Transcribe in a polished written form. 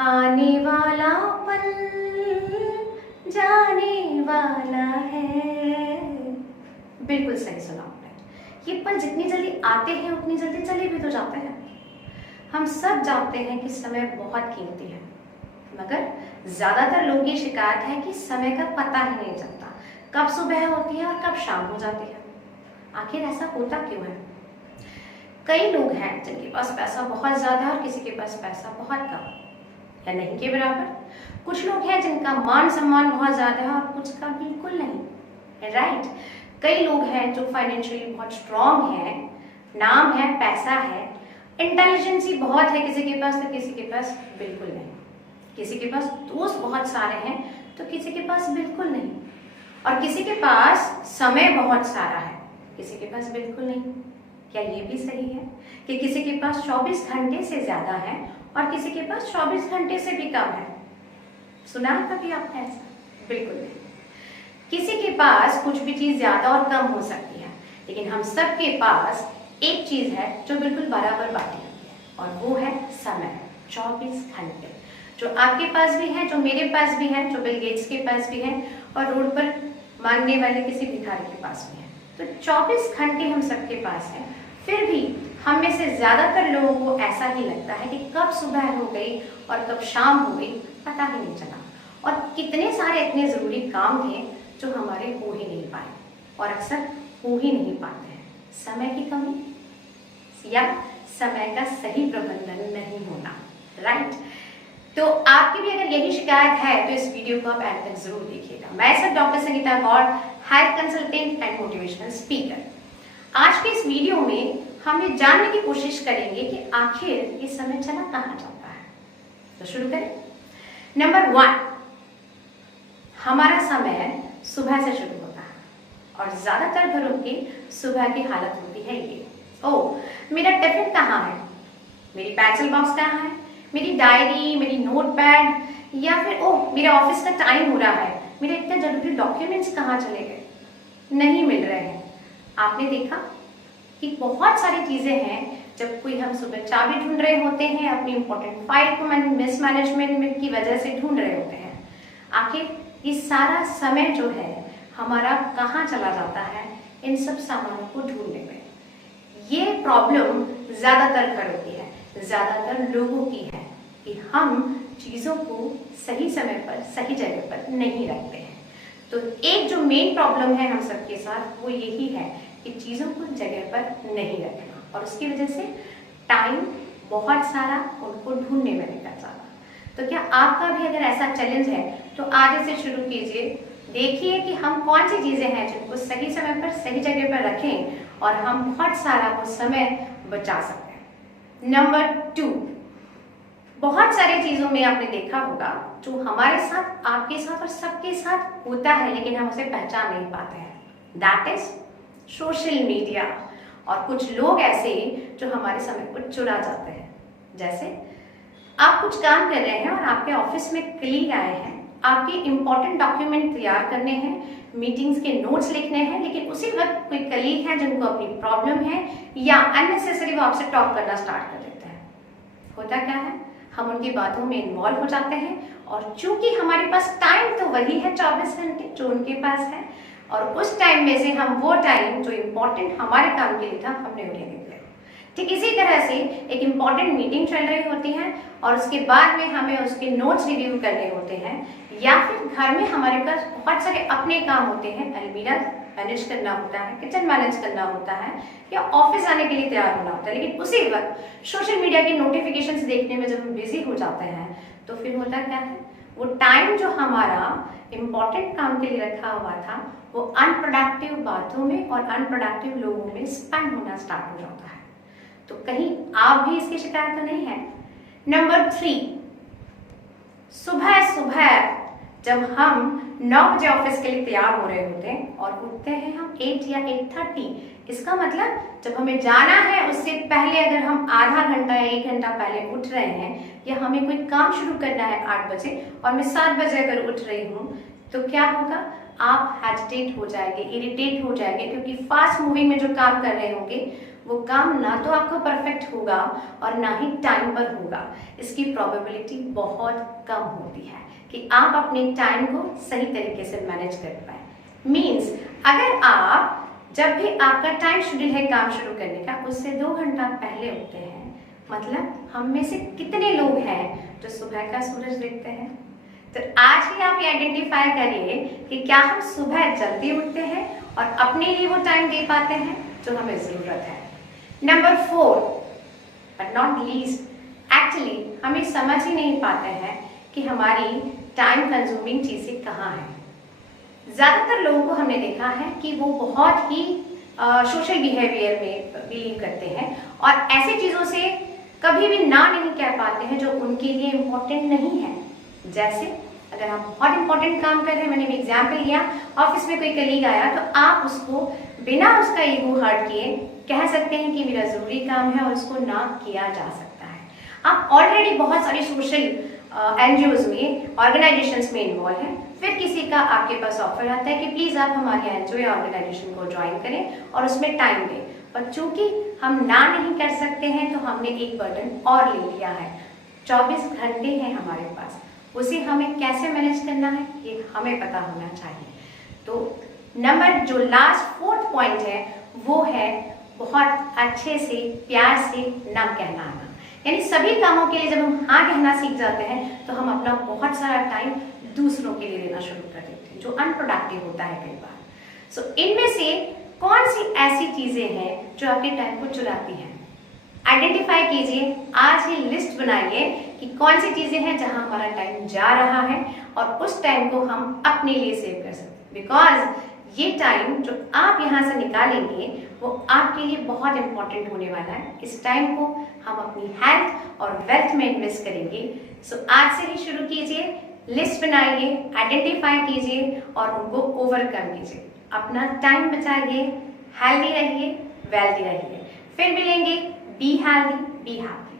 आने वाला पल जाने वाला है। बिल्कुल सही सुना आपने। ये पल जितनी जल्दी आते हैं उतनी जल्दी चले भी तो जाते हैं। हम सब जानते हैं कि समय बहुत कीमती है, मगर ज्यादातर लोगों की शिकायत है कि समय का पता ही नहीं चलता, कब सुबह होती है और कब शाम हो जाती है। आखिर ऐसा होता क्यों है? कई लोग हैं जिनके पास पैसा बहुत ज्यादा है और किसी के पास पैसा बहुत कम या नहीं के बराबर। कुछ लोग हैं जिनका मान सम्मान बहुत ज्यादा है और कुछ का बिल्कुल नहीं, राइट। कई लोग हैं जो फाइनेंशियली बहुत स्ट्रांग हैं, नाम है, पैसा है, इंटेलिजेंसी बहुत है किसी के पास, तो किसी के पास बिल्कुल नहीं। किसी के पास दोस्त बहुत सारे हैं तो किसी के पास बिल्कुल नहीं, और किसी के पास समय बहुत सारा है, किसी के पास बिल्कुल नहीं। क्या ये भी सही है कि किसी के पास 24 घंटे से ज्यादा है और किसी के पास 24 घंटे से भी कम है? सुना है कभी आपने ऐसा? बिल्कुल नहीं। किसी के पास कुछ भी चीज ज्यादा और कम हो सकती है, लेकिन हम सबके पास एक चीज है जो बिल्कुल बराबर बांटी हुई है, और वो है समय। 24 घंटे जो आपके पास भी है, जो मेरे पास भी है, जो बिल गेट्स के पास भी है, और रोड पर मांगने वाले किसी भिखारी के पास भी है। तो 24 घंटे हम सबके पास है। फिर भी हम में से ज्यादातर लोगों को ऐसा ही लगता है कि कब सुबह हो गई और कब शाम हो गई पता ही नहीं चला, और कितने सारे इतने जरूरी काम थे जो हमारे हो ही नहीं पाए, और अक्सर हो ही नहीं पाते हैं। समय की कमी या समय का सही प्रबंधन नहीं होना, राइट। तो आपकी भी अगर यही शिकायत है तो इस वीडियो को आप एंड तक जरूर देखिएगा। मैं sir doctor Sangeeta Gaur, health consultant and motivational speaker. आज के इस वीडियो में हम ये जानने की कोशिश करेंगे कि आखिर ये समय चला कहाँ जाता है। तो शुरू करें। नंबर 1, हमारा समय सुबह से शुरू होता है, और ज्यादातर घरों की सुबह की हालत होती है ये, ओह मेरा टिफिन कहाँ है, मेरी पेंसिल बॉक्स कहाँ है, मेरी डायरी, मेरी नोटपैड, या फिर ओह मेरा ऑफिस का टाइम हो रहा है, मेरे इतने जरूरी डॉक्यूमेंट्स कहाँ चले गए, नहीं मिल रहे हैं। आपने देखा कि बहुत सारी चीजें हैं, जब कोई हम सुबह चाबी ढूंढ रहे होते हैं, अपनी इंपॉर्टेंट फाइल को मिसमैनेजमेंट की वजह से ढूंढ रहे होते हैं। आखिर ये सारा समय जो है हमारा कहाँ चला जाता है इन सब सामानों को ढूंढने में। ये प्रॉब्लम ज्यादातर घरों की है, ज्यादातर लोगों की है कि हम चीजों को सही समय पर सही जगह पर नहीं रखते हैं। तो एक जो मेन प्रॉब्लम है हम सबके साथ वो यही है कि चीजों को जगह पर नहीं रखना, और उसकी वजह से टाइम बहुत सारा उनको ढूंढने में निकल जाता। तो क्या आपका भी अगर ऐसा चैलेंज है तो आज से शुरू कीजिए। देखिए कि हम कौन सी चीजें हैं जिनको सही समय पर सही जगह पर रखें और हम बहुत सारा वो समय बचा सकते हैं। नंबर 2, बहुत सारी चीजों में आपने देखा होगा जो हमारे साथ, आपके साथ और सबके साथ होता है, लेकिन हम उसे पहचान नहीं पाते हैं। That is social media. और कुछ लोग ऐसे जो हमारे समय को चुरा जाते हैं। जैसे आप कुछ काम कर रहे हैं और आपके ऑफिस में कलीग आए हैं, आपके इंपॉर्टेंट डॉक्यूमेंट तैयार करने हैं, मीटिंग्स के नोट्स लिखने हैं, लेकिन उसी वक्त कोई कलीग है जिनको अपनी प्रॉब्लम है या अननेसेसरी वो आपसे टॉक करना स्टार्ट कर देते हैं। होता क्या है, हम उनकी बातों में इन्वॉल्व हो जाते हैं, और चूंकि हमारे पास टाइम तो वही है 24 घंटे जो उनके पास है, और उस टाइम में से हम वो टाइम जो इम्पोर्टेंट हमारे काम के लिए था हमने उन्हें दे दिया। ठीक इसी तरह से एक इम्पॉर्टेंट मीटिंग चल रही होती है और उसके बाद में हमें उसके नोट्स रिव्यू करने होते हैं, या फिर घर में हमारे पास बहुत सारे अपने काम होते हैं, अलमीरा मैनेज करना होता है, किचन मैनेज करना होता है, या ऑफिस आने के लिए तैयार होना होता है। लेकिन उसी वक्त सोशल मीडिया की नोटिफिकेशंस देखने में जब हम बिजी हो जाते हैं तो फिर होता क्या है, वो टाइम जो हमारा इम्पोर्टेंट काम के लिए रखा हुआ था वो अनप्रोडक्टिव बातों में और अनप्रोडक्टिव लोगों में स्पेंड होना स्टार्ट हो जाता है। तो कहीं आप भी इसकी शिकायत तो नहीं है? नंबर 3, सुबह सुबह जब हम 9 बजे ऑफिस के लिए तैयार हो रहे होते हैं और उठते हैं हम 8 या 8:30, इसका मतलब जब हमें जाना है उससे पहले अगर हम आधा घंटा या 1 घंटा पहले उठ रहे हैं, या हमें कोई काम शुरू करना है 8 बजे और मैं 7 बजे अगर उठ रही हूँ, तो क्या होगा, आप हेजिटेट हो जाएंगे, इरिटेट हो जाएंगे, क्योंकि फास्ट मूविंग में जो काम कर रहे होंगे वो काम ना तो आपको परफेक्ट होगा और ना ही टाइम पर होगा। इसकी प्रोबेबिलिटी बहुत कम होती है कि आप अपने टाइम को सही तरीके से मैनेज कर पाए। मीन्स अगर आप जब भी आपका टाइम शेड्यूल है काम शुरू करने का, उससे 2 घंटा पहले उठते हैं, मतलब हम में से कितने लोग हैं जो सुबह का सूरज देखते हैं? तो आज ही आप ये आइडेंटिफाई करिए कि क्या हम सुबह जल्दी उठते हैं और अपने लिए वो टाइम दे पाते हैं जो हमें ज़रूरत है। Number 4 but not least, actually हम ये समझ ही नहीं पाते हैं कि हमारी टाइम कंज्यूमिंग चीज़ें कहाँ हैं। ज़्यादातर लोगों को हमने देखा है कि वो बहुत ही सोशल बिहेवियर में बिलीव करते हैं और ऐसी चीज़ों से कभी भी ना नहीं कह पाते हैं जो उनके लिए इम्पोर्टेंट नहीं है। जैसे अगर आप बहुत इंपॉर्टेंट काम कर रहे हैं, मैंने भी एग्जाम्पल लिया, ऑफिस में कोई कलीग आया तो आप उसको बिना उसका ईगो हर्ट किए कह सकते हैं कि मेरा ज़रूरी काम है और उसको ना किया जा सकता है। आप ऑलरेडी बहुत सारी सोशल एनजीओज में, ऑर्गेनाइजेशंस में इन्वॉल्व हैं, फिर किसी का आपके पास ऑफर आता है कि प्लीज़ आप हमारे एनजीओ या ऑर्गेनाइजेशन को ज्वाइन करें और उसमें टाइम दें, पर चूंकि हम ना नहीं कर सकते हैं तो हमने एक बर्डन और ले लिया है। 24 घंटे हैं हमारे पास, उसे हमें कैसे मैनेज करना है ये हमें पता होना चाहिए। तो नंबर जो लास्ट 4th पॉइंट है वो है बहुत अच्छे से प्यार से ना कहना आना। यानी सभी कामों के लिए जब हम हाँ कहना सीख जाते हैं तो हम अपना बहुत सारा टाइम दूसरों के लिए देना शुरू कर देते हैं, जो अनप्रोडक्टिव होता है कई बार। सो इनमें से कौन सी ऐसी चीज़ें हैं जो आपके टाइम को चुराती हैं? आइडेंटिफाई कीजिए, आज ही लिस्ट बनाइए कि कौन सी चीज़ें हैं जहां हमारा टाइम जा रहा है और उस टाइम को हम अपने लिए सेव कर सकते हैं। बिकॉज ये टाइम जो आप यहाँ से निकालेंगे वो आपके लिए बहुत इंपॉर्टेंट होने वाला है। इस टाइम को हम अपनी हेल्थ और वेल्थ में इन्वेस्ट करेंगे। सो आज से ही शुरू कीजिए, लिस्ट बनाइए, आइडेंटिफाई कीजिए और उनको ओवरकम कीजिए। अपना टाइम बचाइए, हेल्दी रहिए, वेल्दी रहिए। फिर मिलेंगे। Be healthy, be happy.